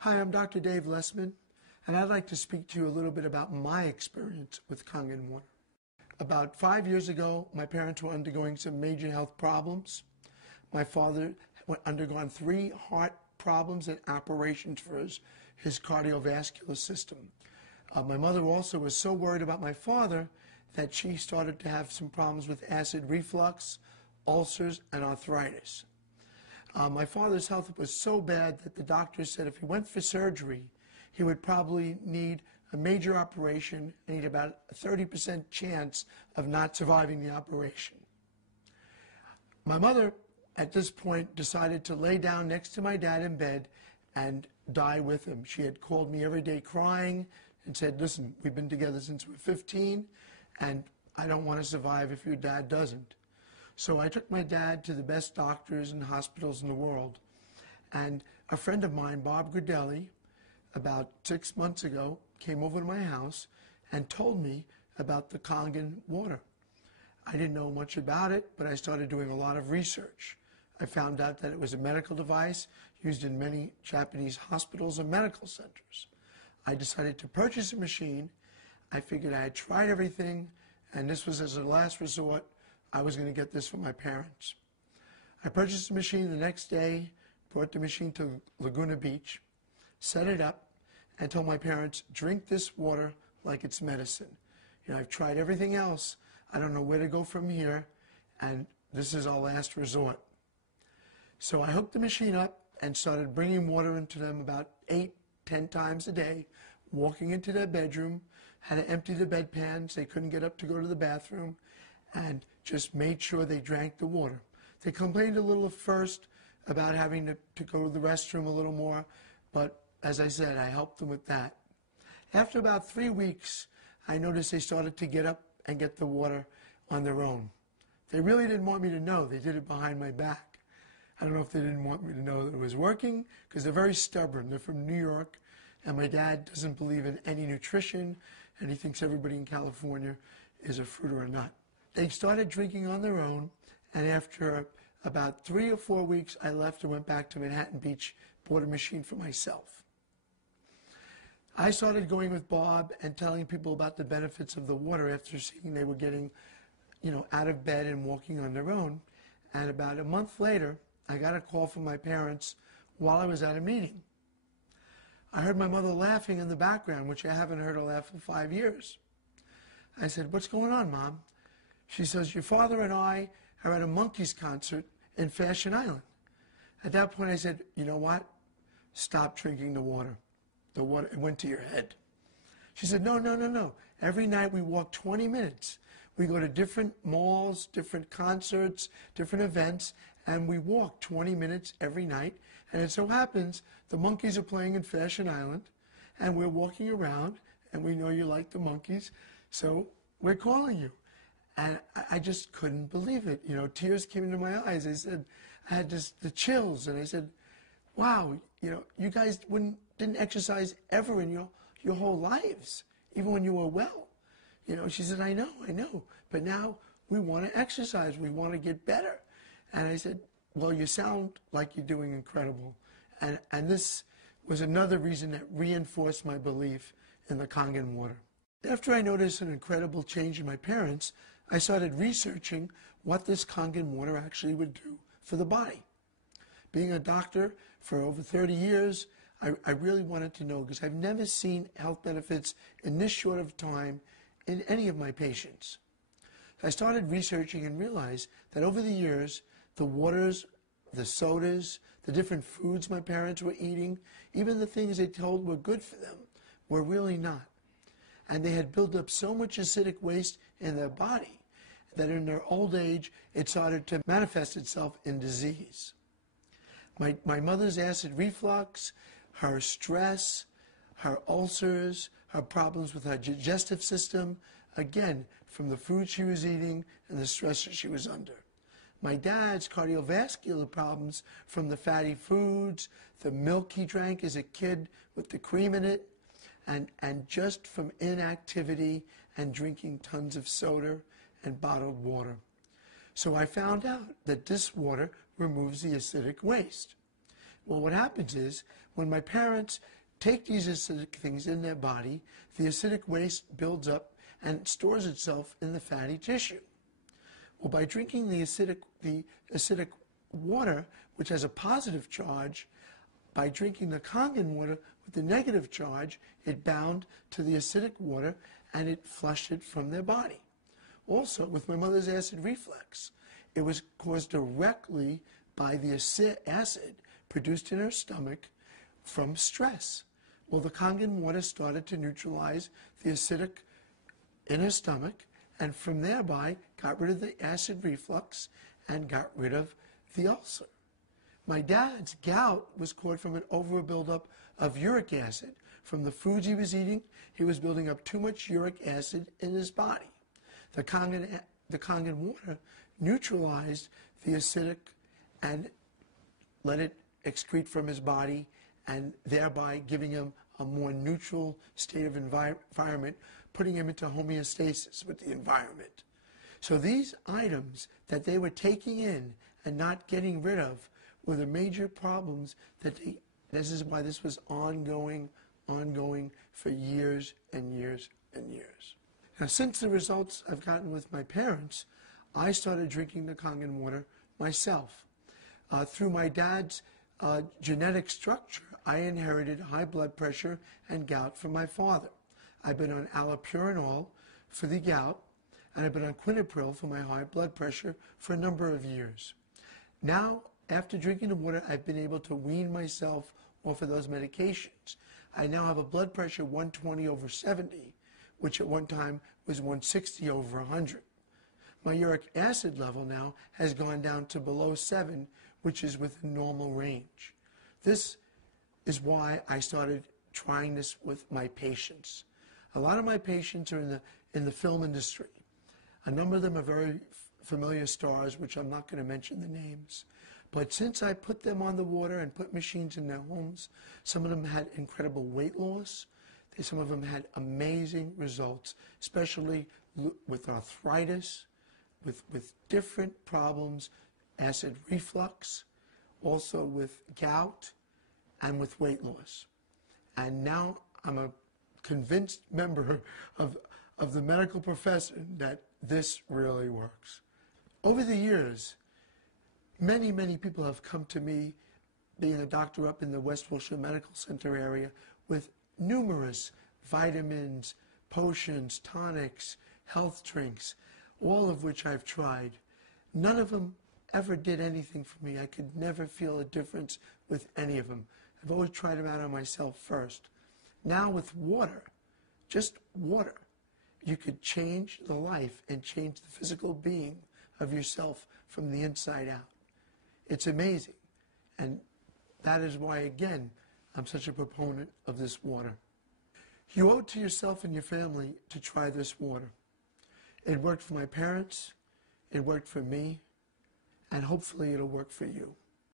Hi, I'm Dr. Dave Lesman, and I'd like to speak to you a little bit about my experience with Kangen water. About 5 years ago, my parents were undergoing some major health problems. My father had undergone 3 heart problems and operations for his cardiovascular system. My mother also was so worried about my father that she started to have some problems with acid reflux, ulcers, and arthritis. My father's health was so bad that the doctors said if he went for surgery, he would probably need a major operation and he'd about a 30% chance of not surviving the operation. My mother, at this point, decided to lay down next to my dad in bed and die with him. She had called me every day crying and said, listen, we've been together since we're 15, and I don't want to survive if your dad doesn't. So I took my dad to the best doctors and hospitals in the world. And a friend of mine, Bob Gridelli, about 6 months ago, came over to my house and told me about the Kangen water. I didn't know much about it, but I started doing a lot of research. I found out that it was a medical device used in many Japanese hospitals and medical centers. I decided to purchase a machine. I figured I had tried everything, and this was as a last resort. I was going to get this for my parents. I purchased the machine the next day, brought the machine to Laguna Beach, set it up, and told my parents, drink this water like it's medicine. You know, I've tried everything else. I don't know where to go from here, and this is our last resort. So I hooked the machine up and started bringing water into them about 8, 10 times a day, walking into their bedroom, had to empty the bedpans. They couldn't get up to go to the bathroom, and just made sure they drank the water. They complained a little at first about having to go to the restroom a little more, but as I said, I helped them with that. After about 3 weeks, I noticed they started to get up and get the water on their own. They really didn't want me to know. They did it behind my back. I don't know if they didn't want me to know that it was working, because they're very stubborn. They're from New York, and my dad doesn't believe in any nutrition, and he thinks everybody in California is a fruit or a nut. They started drinking on their own, and after about 3 or 4 weeks, I left and went back to Manhattan Beach, bought a machine for myself. I started going with Bob and telling people about the benefits of the water after seeing they were getting, out of bed and walking on their own. And about a month later, I got a call from my parents while I was at a meeting. I heard my mother laughing in the background, which I haven't heard her laugh in 5 years. I said, "What's going on, Mom?" She says, "Your father and I are at a Monkees concert in Fashion Island." At that point, I said, "You know what? Stop drinking the water. The water, it went to your head." She said, "No, no, no, no. Every night we walk 20 minutes. We go to different malls, different concerts, different events, and we walk 20 minutes every night. And it so happens the Monkees are playing in Fashion Island, and we're walking around, and we know you like the Monkees, so we're calling you." And I just couldn't believe it. Tears came into my eyes. I said, I had the chills, and I said, "Wow, you guys didn't exercise ever in your whole lives, even when you were well." She said, I know, but now we want to exercise. We want to get better." And I said, "Well, you sound like you're doing incredible." And this was another reason that reinforced my belief in the Kangen water. After I noticed an incredible change in my parents, I started researching what this Kangen water actually would do for the body. Being a doctor for over 30 years, I really wanted to know, because I've never seen health benefits in this short of time in any of my patients. I started researching and realized that over the years, the waters, the sodas, the different foods my parents were eating, even the things they told were good for them, were really not. And they had built up so much acidic waste in their body that in their old age, it started to manifest itself in disease. My mother's acid reflux, her stress, her ulcers, her problems with her digestive system, again, from the food she was eating and the stress that she was under. My dad's cardiovascular problems from the fatty foods, the milk he drank as a kid with the cream in it, and just from inactivity and drinking tons of soda and bottled water. So I found out that this water removes the acidic waste. Well, what happens is when my parents take these acidic things in their body, the acidic waste builds up and stores itself in the fatty tissue. Well, by drinking the acidic water, which has a positive charge, by drinking the Kangen water with the negative charge, it bound to the acidic water and it flushed it from their body. Also, with my mother's acid reflux, it was caused directly by the acid produced in her stomach from stress. Well, the Kangen water started to neutralize the acidic in her stomach, and from thereby got rid of the acid reflux and got rid of the ulcer. My dad's gout was caused from an over buildup of uric acid. From the foods he was eating, he was building up too much uric acid in his body. The Kangen water neutralized the acidic and let it excrete from his body, and thereby giving him a more neutral state of environment, putting him into homeostasis with the environment. So these items that they were taking in and not getting rid of were the major problems this is why this was ongoing for years and years and years. Now, since the results I've gotten with my parents, I started drinking the Kangen water myself. Through my dad's genetic structure, I inherited high blood pressure and gout from my father. I've been on allopurinol for the gout, and I've been on quinapril for my high blood pressure for a number of years. Now, after drinking the water, I've been able to wean myself off of those medications. I now have a blood pressure 120/70, which at one time was 160/100. My uric acid level now has gone down to below 7, which is within normal range. This is why I started trying this with my patients. A lot of my patients are in the film industry. A number of them are very familiar stars, which I'm not going to mention the names. But since I put them on the water and put machines in their homes, some of them had incredible weight loss. Some of them had amazing results, especially with arthritis, with different problems, acid reflux, also with gout, and with weight loss. And now I'm a convinced member of the medical profession that this really works. Over the years, many, many people have come to me, being a doctor up in the West Wilshire Medical Center area, with numerous vitamins, potions, tonics, health drinks, all of which I've tried. None of them ever did anything for me. I could never feel a difference with any of them. I've always tried them out on myself first. Now with water, just water, you could change the life and change the physical being of yourself from the inside out. It's amazing. And that is why, again, I'm such a proponent of this water. You owe it to yourself and your family to try this water. It worked for my parents, it worked for me, and hopefully it'll work for you.